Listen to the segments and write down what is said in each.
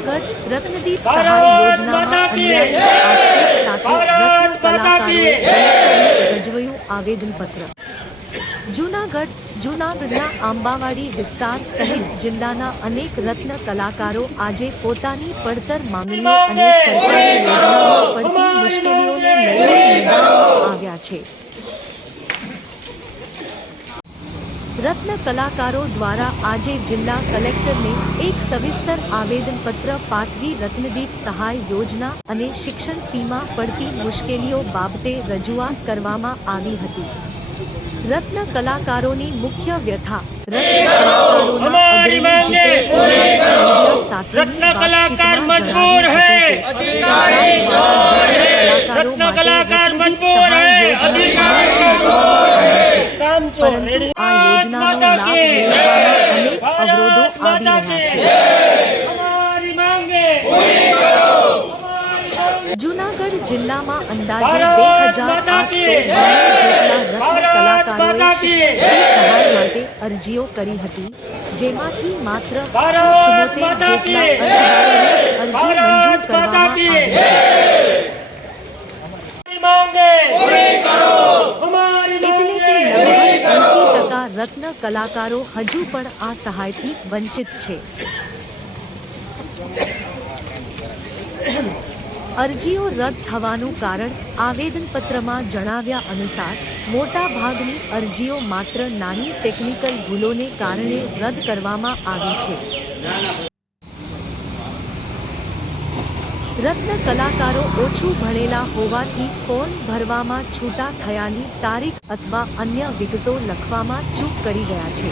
જૂનાગઢ રત્નદીપ સહાય યોજનામાં અન્યાયના આક્ષેપ સાથે રત્ન કલાકારોએ કલેક્ટરને ગજવ્યું આવેદનપત્ર। જૂનાગઢના આંબાવાડી વિસ્તાર સહિત જિલ્લાના અનેક રત્ન કલાકારો આજે પોતાની પડતર માંગણીઓ અને સરકારી યોજનાઓમાં પડતી મુશ્કેલીઓને લઈને મેદાનમાં આવ્યા છે। રત્ન કલાકારો દ્વારા આજે જિલ્લા કલેક્ટરને એક સવિસ્તર આવેદનપત્ર પાઠવી રત્નદીપ સહાય યોજના અને શિક્ષણ ફીમાં પડતી મુશ્કેલીઓ બાબતે રજૂઆત કરવામાં આવી હતી। રત્ન કલાકારોની મુખ્ય વ્યથા રત્ન કલાકારોના અગ્રણી જીતેન્દ્ર સાથેની વાતચીતમાં જણાવ્યું હતું કે સરકાર દ્વારા રત્ન કલાકારો માટે રત્નદીપ સહાય યોજના પરંતુ આ યોજનાનો લાભ મેળવવામાં અનેક અવરોધો આવી રહ્યા છે। જૂનાગઢ જિલ્લામાં અંદાજે 2800 જેટલા રત્ન કલાકારોએ શિક્ષણ સહાય માટે અરજીઓ કરી હતી, જેમાંથી માત્ર 174 જેટલા અરજદારોને જ અરજી મંજૂર કરવામાં આવી છે। એટલે કે લગભગ 80% રત્ન કલાકારો હજુ પણ આ સહાયથી વંચિત છે। અરજીઓ રદ થવાનું કારણ આવેદનપત્રમાં જણાવ્યા અનુસાર મોટા ભાગની અરજીઓ માત્ર નાની ટેકનિકલ ભૂલોને કારણે રદ કરવામાં આવી છે। રત્ન કલાકારો ઓછું ભણેલા હોવાથી ફોર્મ ભરવામાં છૂટા થયાની તારીખ અથવા અન્ય વિગતો લખવામાં ચૂક કરી ગયા છે।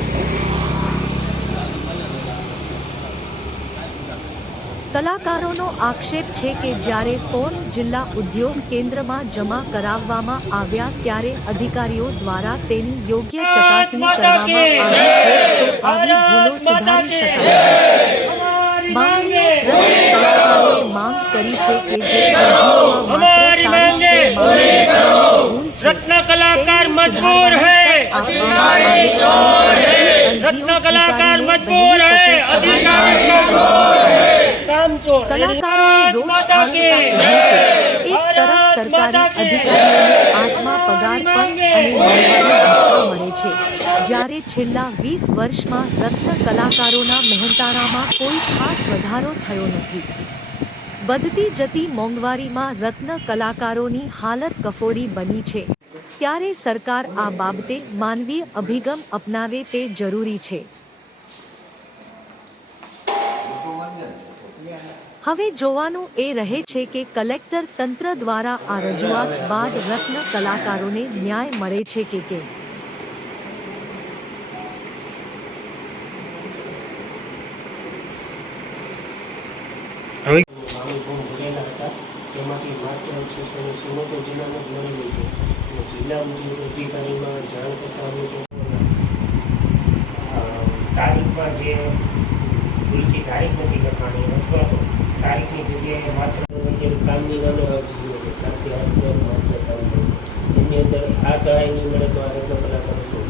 કલાકારોનો આક્ષેપ છે કે જ્યારે ફોર્મ જિલ્લા ઉદ્યોગ કેન્દ્રમાં જમા કરાવવામાં આવ્યા ત્યારે અધિકારીઓ દ્વારા તેની યોગ્ય ચકાસણી કરવામાં આવી તો આવી ભૂલો સુધારી શકાય। કલાકારોએ માંગ કરી છે કે જે અરજીઓમાં માત્ર તારીખ કે માસ રત્ન કલાકાર મજબૂર હૈ, રત્ન કલાકાર મજબૂર હૈ, કલાકારોએ રોષ ઠાલવતા એક તરફ સરકારી અધિકારીઓને 8મા પગાર પંચ અને મોંઘવારી ભથ્થા મળે છે, જ્યારે છેલ્લા 20 વર્ષમાં રત્ન કલાકારોના મહેનતાણામાં કોઈ ખાસ વધારો થયો નથી। વધતી જતી મોંઘવારીમાં રત્ન કલાકારોની હાલત કફોડી બની છે, ત્યારે સરકાર આ બાબતે માનવીય અભિગમ અપનાવે તે જરૂરી છે। હવે જોવાનું એ રહે છે કે કલેક્ટર તંત્ર દ્વારા આ રજૂઆત બાદ રત્ન કલાકારોને ન્યાય મળે છે કે કેમ। તેમાંથી માત્ર 677 જિલ્લામાં જ મળેલું છે। જિલ્લા ઉદ્યોગ અધિકારીમાં જાણ કરતા તારીખમાં જે ભૂલથી તારીખ નથી લખાણી અથવા તો તારીખની જગ્યાએ માત્ર કામની નામે અરજીઓ છે, 7 થી 8 હજાર માત્ર કામ છે। એની અંદર આ સહાય નહીં મળે તો આ રત્ન કલાકારો શું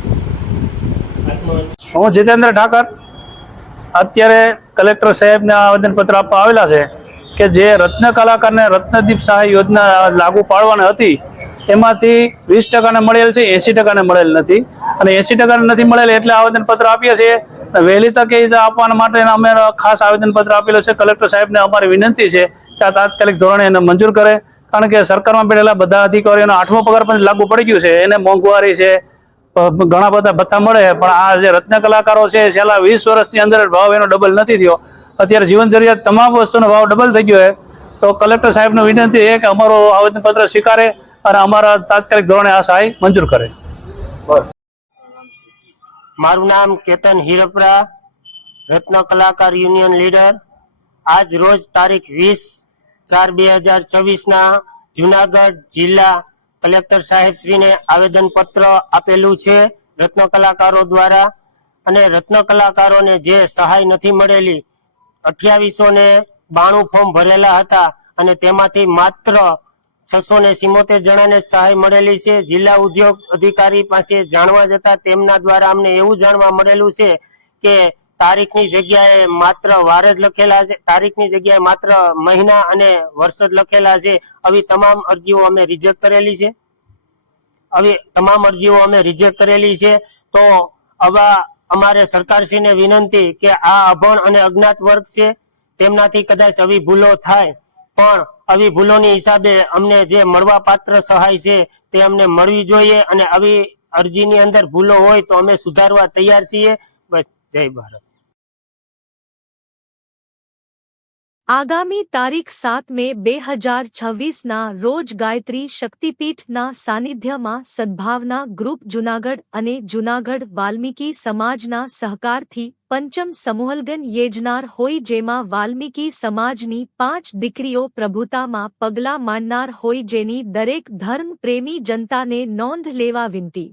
આત્મહત્યા। હું જીતેન્દ્ર ઠાકર અત્યારે કલેક્ટર સાહેબને આવેદનપત્ર આપવા આવેલા છે કે જે રત્ન કલાકારને રત્નદીપ સહાય યોજના લાગુ પાડવાની હતી એમાંથી 20% મળેલ છે, 80% મળેલ નથી અને 80% નથી મળેલ એટલે આવેદનપત્ર આપીએ છીએ। વહેલી તકે આપવા માટે અમે ખાસ આવેદનપત્ર આપેલું છે। કલેક્ટર સાહેબને અમારી વિનંતી છે કે આ તાત્કાલિક ધોરણે એને મંજૂર કરે, કારણ કે સરકારમાં બેઠેલા બધા અધિકારીઓનો 8મો પગાર પણ લાગુ પડી ગયું છે, એને મોંઘવારી છે, ઘણા બધા ભથ્થા મળે, પણ આ જે રત્ન કલાકારો છે છેલ્લા 20 વર્ષની અંદર ભાવ એનો ડબલ નથી થયો। અત્યારે જીવન જરૂરિયાત તમામ વસ્તુનો ભાવ ડબલ થઈ ગયો છે। તો કલેક્ટર સાહેબને વિનંતી છે કે અમારો આવેદનપત્ર સ્વીકારે અને અમારા તાત્કાલિક ધોરણે આ સહાય મંજૂર કરે। મારું નામ કેતન હિરપરા, રત્ન કલાકાર યુનિયન લીડર। આજ રોજ તારીખ 20/4/2024ના જૂનાગઢ જિલ્લા કલેક્ટર સાહેબ શ્રીને આવેદનપત્ર આપેલું છે રત્ન કલાકારો દ્વારા, અને રત્ન કલાકારોને જે સહાય નથી મળેલી 2892 ફોર્મ ભરેલા હતા અને તેમાંથી માત્ર 677 જણાને સહાય મળેલી છે। જિલ્લા ઉદ્યોગ અધિકારી પાસે જાણવા જતા તેમના દ્વારા અમને એવું જાણવા મળેલું છે કે તારીખની જગ્યાએ માત્ર વાર જ લખેલા છે, તારીખની જગ્યાએ માત્ર મહિના અને વર્ષ જ લખેલા છે. આવી તમામ અરજીઓ અમે રિજેક્ટ કરેલી છે. તો આવા અમારે સરકારશ્રીને વિનંતી કે આ અભણ અને અજ્ઞાત વર્ગ છે, તેમનાથી કદાચ આવી ભૂલો થાય, પણ આવી ભૂલોની હિસાબે અમને જે મળવા પાત્ર સહાય છે તે અમને મળવી જોઈએ, અને આવી અરજીની અંદર ભૂલો હોય તો અમે સુધારવા તૈયાર છીએ. બસ, જય ભારત. આગામી તારીખ 7 મે 2026ના રોજ ગાયત્રી શક્તિપીઠના સાનિધ્યમાં સદ્ભાવના ગ્રુપ જૂનાગઢ અને જૂનાગઢ વાલ્મીકી સમાજના સહકારથી પંચમ સમૂહલગ્ન યોજનાર હોય, જેમાં વાલ્મીકી સમાજની 5 દીકરીઓ પ્રભુતામાં પગલાં માંડનાર હોય, જેની દરેક ધર્મ પ્રેમી જનતાને નોંધ લેવા વિનંતી.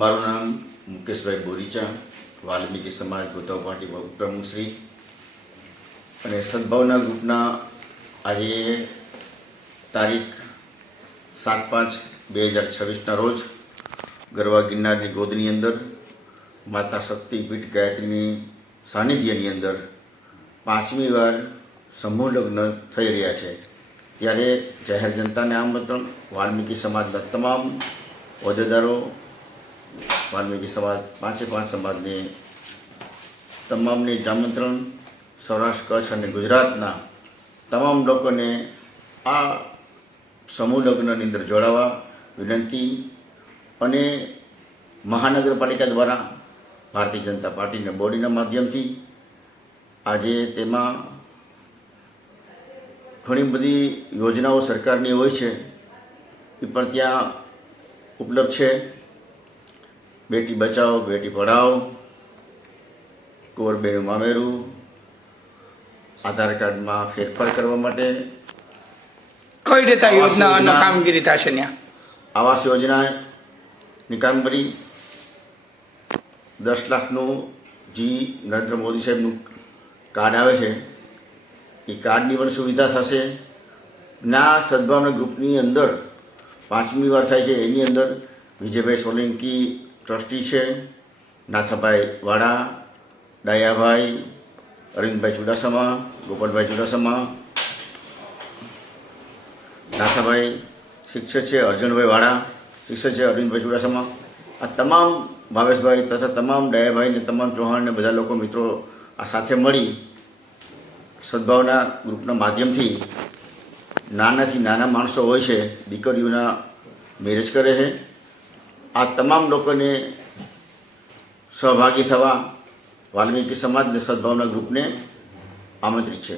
મારું નામ મુકેશભાઈ બોરીચા, વાલ્મીકી સમાજ ગોતાવ પાર્ટી પ્રમુખ શ્રી, અને સદભાવના ગ્રુપના આજે તારીખ 7/5/2026ના રોજ ગરવા ગિરનારની ગોદની અંદર માતા શક્તિપીઠ ગાયત્રીની સાનિધ્યની અંદર 5મી વાર સમૂહ લગ્ન થઈ રહ્યા છે. ત્યારે જાહેર જનતાને આમંત્રણ, વાલ્મીકી સમાજના તમામ હોદ્દેદારો, વાલ્મીકી સમાજ 5 સમાજને તમામને આમંત્રણ, સૌરાષ્ટ્ર, કચ્છ અને ગુજરાતના તમામ લોકોને આ સમૂહ લગ્નની અંદર જોડાવા વિનંતી. અને મહાનગરપાલિકા દ્વારા ભારતીય જનતા પાર્ટીના બોડીના માધ્યમથી આજે તેમાં ઘણી બધી યોજનાઓ સરકારની હોય છે, એ પણ ત્યાં ઉપલબ્ધ છે. બેટી બચાવો, બેટી પઢાઓ, કુંવરબાઈનું મામેરું, આધાર કાર્ડમાં ફેરફાર કરવા માટે કઈ રીતે યોજનાઓની કામગીરી થશે ત્યાં? આવાસ યોજનાની કામગીરી 10 લાખનું જે નરેન્દ્ર મોદી સાહેબનું કાર્ડ આવે છે, એ કાર્ડની પણ સુવિધા થશે. ના સદભાવના ગ્રુપની અંદર 5મી વાર થાય છે, એની અંદર વિજયભાઈ સોલંકી ટ્રસ્ટી છે, નાથાભાઈ વાડા, ડાયાભાઈ, અરવિંદભાઈ ચુડાસમા, ગોપાલભાઈ ચુડાસમા, નાથાભાઈ શિક્ષક છે, અર્જુનભાઈ વાડા શિક્ષક છે, અરવિંદભાઈ ચુડાસમા, આ તમામ ભાવેશભાઈ તથા તમામ ડાયાભાઈ ને તમામ ચૌહાણ ને બધા લોકો મિત્રો આ સાથે મળી સદભાવના ગ્રુપના માધ્યમથી નાનાથી નાના માણસો હોય છે, દીકરીઓના મેરેજ કરે છે. આ તમામ લોકોને સહભાગી થવા વાલ્મીકી સમાજ અને સદભાવના ગ્રુપને આમંત્રિત છે.